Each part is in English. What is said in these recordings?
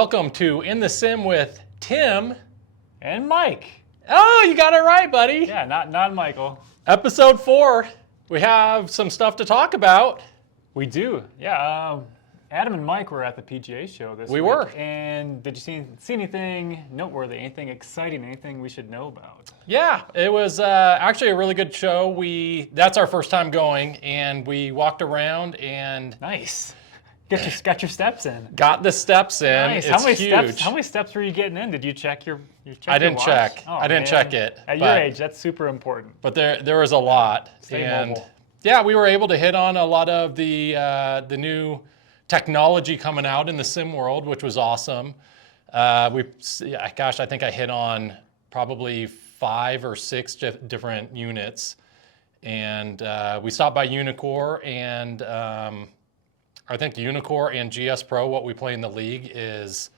Welcome to In the Sim with Tim and Mike. Oh, you got it right, buddy. Yeah, not Michael. Episode 4. We have some stuff to talk about. We do. Yeah. Adam and Mike were at the PGA Show this week. We were. And did you see anything noteworthy, anything exciting, anything we should know about? Yeah, it was actually a really good show. That's our first time going, and we walked around and Nice. Got your steps in. got the steps in. Nice. It's How many steps were you getting in? Did you check your I didn't watch? check. Oh, I didn't check it. At your age, that's super important. But there was a lot. Stay and mobile. yeah, we were able to hit on a lot of the new technology coming out in the sim world, which was awesome. I think I hit on probably 5 or 6 different units. And we stopped by Unicore, and I think Unicore and GS Pro, what we play in the league, is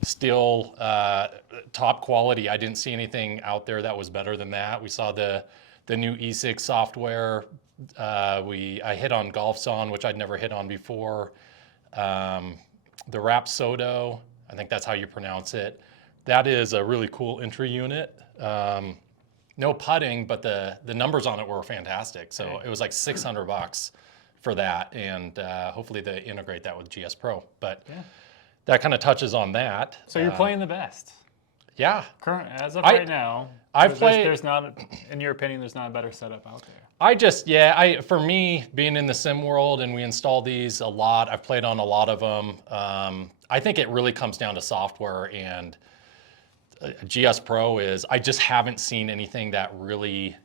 still top quality. I didn't see anything out there that was better than that. We saw the new E6 software. I hit on GolfZone, which I'd never hit on before. The Rapsodo, I think that's how you pronounce it. That is a really cool entry unit. No putting, but the numbers on it were fantastic. So it was like $600 for that, and hopefully they integrate that with GS Pro. But that kind of touches on that. So you're playing the best. Yeah. Current as of right now. There's not, in your opinion, there's not a better setup out there. For me, being in the sim world, and we install these a lot, I've played on a lot of them. I think it really comes down to software, and GS Pro I just haven't seen anything that really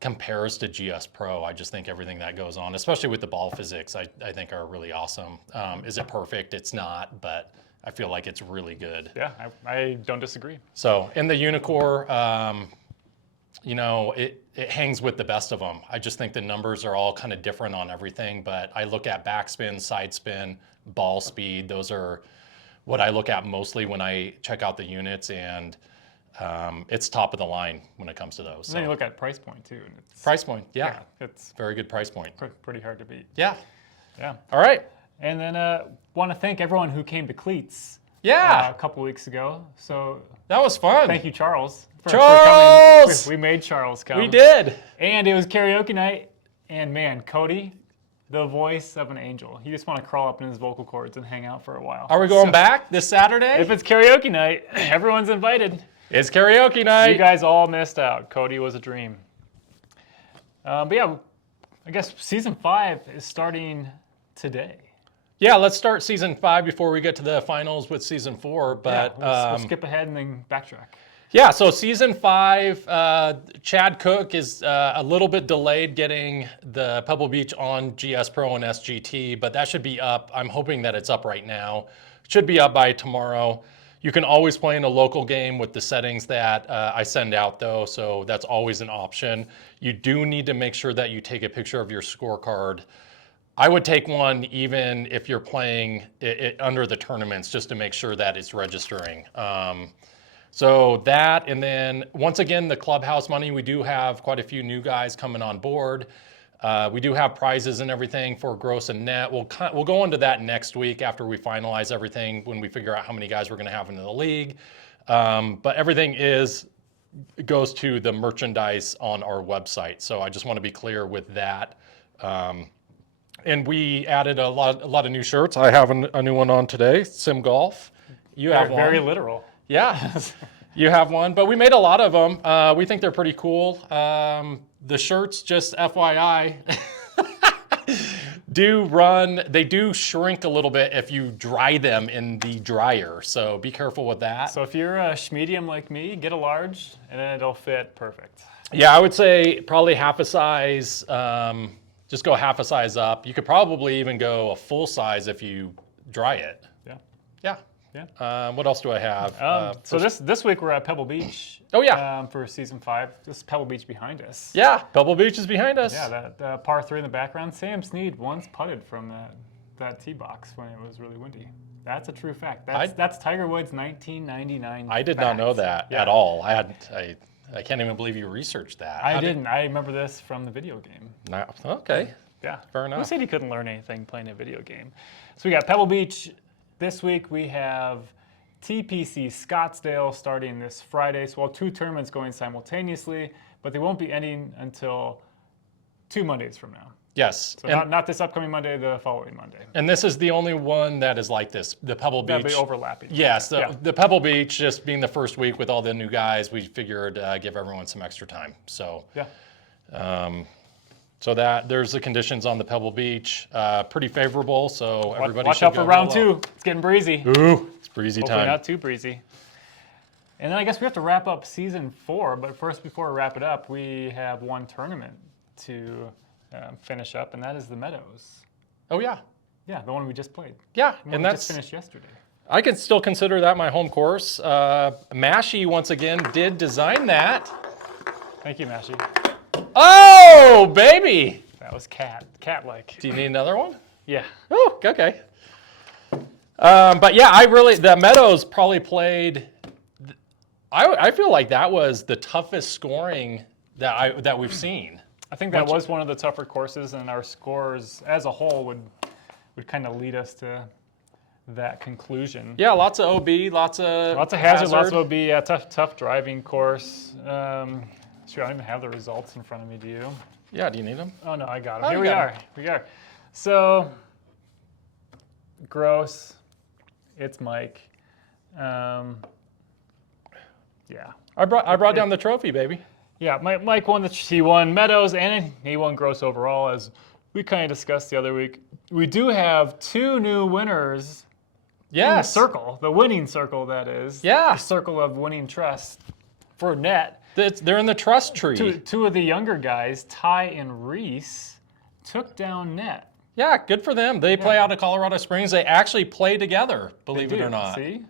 compares to GS Pro. I just think everything that goes on, especially with the ball physics, I think are really awesome. Is it perfect? It's not, but I feel like it's really good. Yeah, I don't disagree. So in the Unicore, it hangs with the best of them. I just think the numbers are all kind of different on everything, but I look at backspin, side spin, ball speed. Those are what I look at mostly when I check out the units, and it's top of the line when it comes to those. And then you look at price point too. And price point, yeah. It's very good price point. Pretty hard to beat. Yeah. Yeah. All right. And then want to thank everyone who came to Cleats. Yeah. A couple weeks ago. So that was fun. Thank you, Charles. For Charles! coming. We made Charles come. We did. And it was karaoke night. And man, Cody, the voice of an angel. You just want to crawl up in his vocal cords and hang out for a while. Are we going back this Saturday? If it's karaoke night, everyone's invited. It's karaoke night. You guys all missed out. Cody was a dream. But yeah, I guess season 5 is starting today. Yeah, let's start season 5 before we get to the finals with season 4. But we'll skip ahead and then backtrack. Yeah, so season 5, Chad Cook is a little bit delayed getting the Pebble Beach on GS Pro and SGT, but that should be up. I'm hoping that it's up right now. Should be up by tomorrow. You can always play in a local game with the settings that I send out, though, so that's always an option. You do need to make sure that you take a picture of your scorecard. I would take one even if you're playing it under the tournaments, just to make sure that it's registering. So that, and then once again, the clubhouse money, we do have quite a few new guys coming on board. We do have prizes and everything for gross and net. We'll go into that next week after we finalize everything, when we figure out how many guys we're going to have into the league. But everything goes to the merchandise on our website. So I just want to be clear with that. And we added a lot of new shirts. I have a new one on today, Sim Golf. You have one. Very literal. Yeah, you have one. But we made a lot of them. We think they're pretty cool. The shirts, just FYI, they do shrink a little bit if you dry them in the dryer. So be careful with that. So if you're a medium like me, get a large and then it'll fit perfect. Yeah, I would say probably half a size. Just go half a size up. You could probably even go a full size if you dry it. Yeah. What else do I have? So this week we're at Pebble Beach. Oh yeah. For season 5. This is Pebble Beach behind us. Yeah, Pebble Beach is behind us. Yeah, that par 3 in the background. Sam Snead once putted from that tee box when it was really windy. That's a true fact. That's Tiger Woods' 1999. I did not know that at all. I can't even believe you researched that. I didn't. I remember this from the video game. No. Okay. Yeah. Fair enough. Who said he couldn't learn anything playing a video game? So we got Pebble Beach. This week we have TPC Scottsdale starting this Friday. So we'll have 2 tournaments going simultaneously, but they won't be ending until 2 Mondays from now. Yes. So not this upcoming Monday, the following Monday. And this is the only one that is like this, the Pebble Beach. That'll be overlapping. Yes, the Pebble Beach, just being the first week with all the new guys, we figured give everyone some extra time. So so that there's the conditions on the Pebble Beach, pretty favorable. So everybody watch should out for go round well. 2. It's getting breezy. Ooh, it's breezy Hopefully time. not too breezy. And then I guess we have to wrap up season 4. But first, before we wrap it up, we have one tournament to finish up, and that is the Meadows. Oh yeah, Yeah, the one we just played. yeah, The one and we that's just finished yesterday. I can still consider that my home course. Mashie once again did design that. Thank you, Mashie. Oh baby! That was cat-like. Do you need another one? Yeah. Oh, okay. But yeah, the Meadows probably played. I feel like that was the toughest scoring that we've seen. I think that was one of the tougher courses, and our scores as a whole would kind of lead us to that conclusion. Yeah, lots of OB, lots of hazard, lots of OB. Yeah, tough driving course. Sure, I don't even have the results in front of me. Do you? Yeah, do you need them? Oh no, I got them. Oh, Here you we got are. We are. So gross. It's Mike. Yeah. I brought down the trophy, baby. Yeah, Mike won he won Meadows and he won gross overall, as we kind of discussed the other week. We do have 2 new winners in the Yes. circle, the winning circle, that is. Yeah. The circle of winning trust for net. They're in the trust tree. Two of the younger guys, Ty and Reese, took down net. Yeah, good for them. They play out of Colorado Springs. They actually play together, believe it or not. See?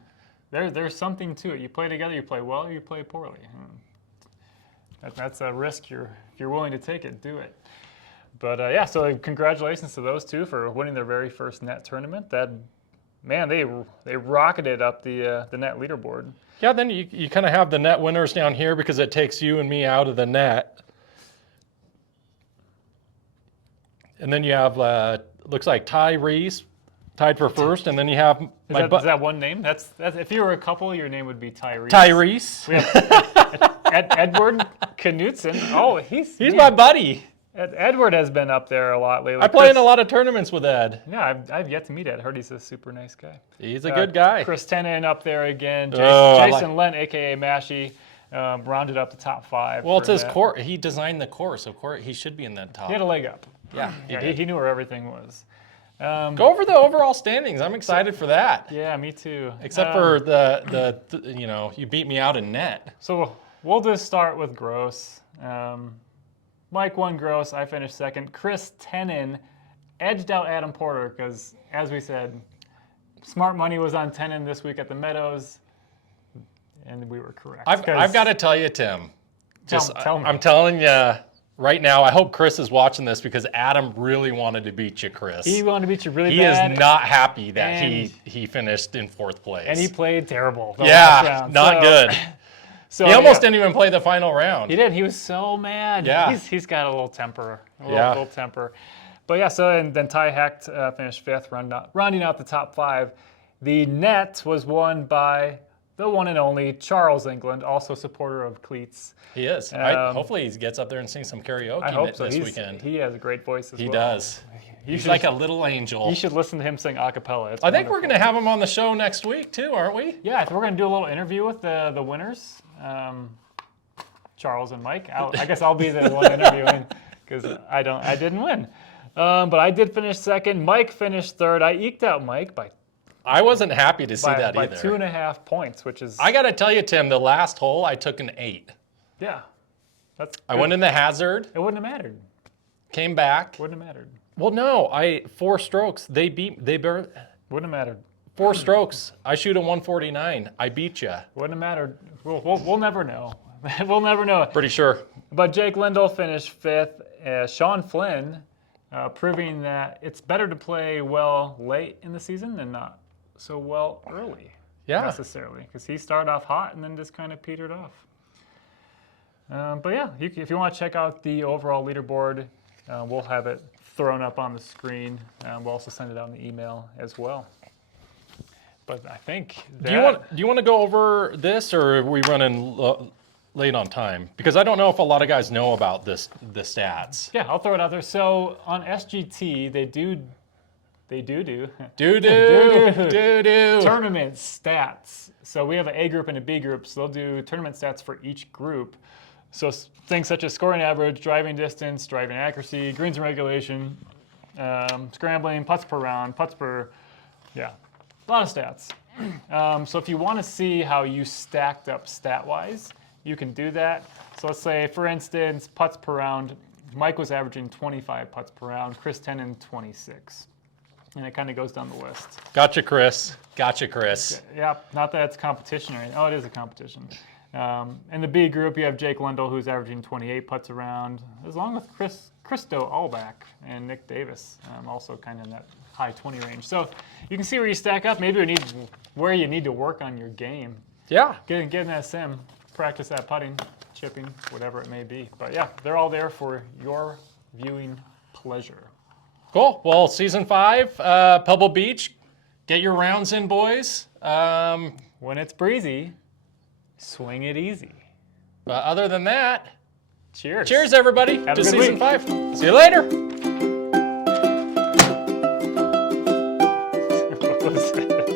There's something to it. You play together, you play well, you play poorly. That's a risk if you're willing to take it, do it. But yeah, so congratulations to those 2 for winning their very first net tournament. They rocketed up the net leaderboard. Yeah, then you kind of have the net winners down here because it takes you and me out of the net. And then you have, looks like Ty Reese tied for first, and then you have Is that one name? That's if you were a couple, your name would be Tyrese. Tyrese. We have Edward Knutson. Oh, he's my buddy. Edward has been up there a lot lately. I play in a lot of tournaments with Ed. Yeah, I've yet to meet Ed. Heard he's a super nice guy. He's a good guy. Chris Tenen up there again. Oh, Jason Lent, a.k.a. Mashie, rounded up the top 5. Well, it's his course. He designed the course. Of course, he should be in that top. He had a leg up. Yeah, He knew where everything was. Go over the overall standings. I'm excited for that. Yeah, me too. Except for the you beat me out in net. So we'll just start with gross. Mike won gross. I finished second. Chris Tenen edged out Adam Porter because, as we said, smart money was on Tenen this week at the Meadows, and we were correct. I've got to tell you, Tim. Tell me. I'm telling you right now. I hope Chris is watching this because Adam really wanted to beat you, Chris. He wanted to beat you really He bad. is not happy that And- he finished in 4th place. And he played terrible. The last round. not good. So, He almost didn't even play the final round. He did. He was so mad. Yeah. He's got a little temper. A Yeah. little temper. But yeah, and then Ty Hecht finished 5th, rounding out the top 5. The net was won by the one and only Charles England, also supporter of cleats. He is. Hopefully he gets up there and sings some karaoke I hope so. this weekend. He has a great voice as well. He does. He's should- like a little angel. You should listen to him sing a cappella. It's I think we're wonderful. going to have him on the show next week too, aren't we? Yeah, we're going to do a little interview with the winners, Charles and Mike. I guess I'll be the one interviewing because I didn't win. But I did finish second. Mike finished third. I eked out Mike by I wasn't happy to see that by either. 2.5 points, which is I got to tell you, Tim, the last hole I took an 8. yeah, that's I good. went in the hazard, It wouldn't have mattered. came back. Wouldn't have mattered. Well, no, 4 strokes. They Wouldn't have mattered. 4 strokes. I shoot a 149. I beat you. Wouldn't have mattered. We'll never know. We'll never know. Pretty sure. But Jake Lindell finished 5th. Sean Flynn proving that it's better to play well late in the season than not so well early. Yeah. Necessarily, because he started off hot and then just kind of petered off. But yeah, if you want to check out the overall leaderboard, we'll have it thrown up on the screen. We'll also send it out in the email as well. But I think Do you want to go over this, or are we running late on time? Because I don't know if a lot of guys know about the stats. Yeah, I'll throw it out there. So on SGT, they do tournament stats. So we have an A group and a B group, so they'll do tournament stats for each group. So things such as scoring average, driving distance, driving accuracy, greens and regulation, scrambling, putts per round, putts per, a lot of stats. So if you want to see how you stacked up stat-wise, you can do that. So let's say, for instance, putts per round, Mike was averaging 25 putts per round, Chris Tenen 26. And it kind of goes down the list. Gotcha, Chris. Gotcha, Chris. Yeah, not that it's competition or anything. Oh, it is a competition. In the B group, you have Jake Lundell, who's averaging 28 putts around, along with Christo Allback and Nick Davis, also kind of in that high 20 range. So you can see where you stack up. Maybe where you need to work on your game. Yeah. Get in that sim, practice that putting, chipping, whatever it may be. But yeah, they're all there for your viewing pleasure. Cool. Well, season 5, Pebble Beach. Get your rounds in, boys. When it's breezy, swing it easy. But other than that, cheers. Cheers, everybody, Have to a good season week. 5. See you later. What was that?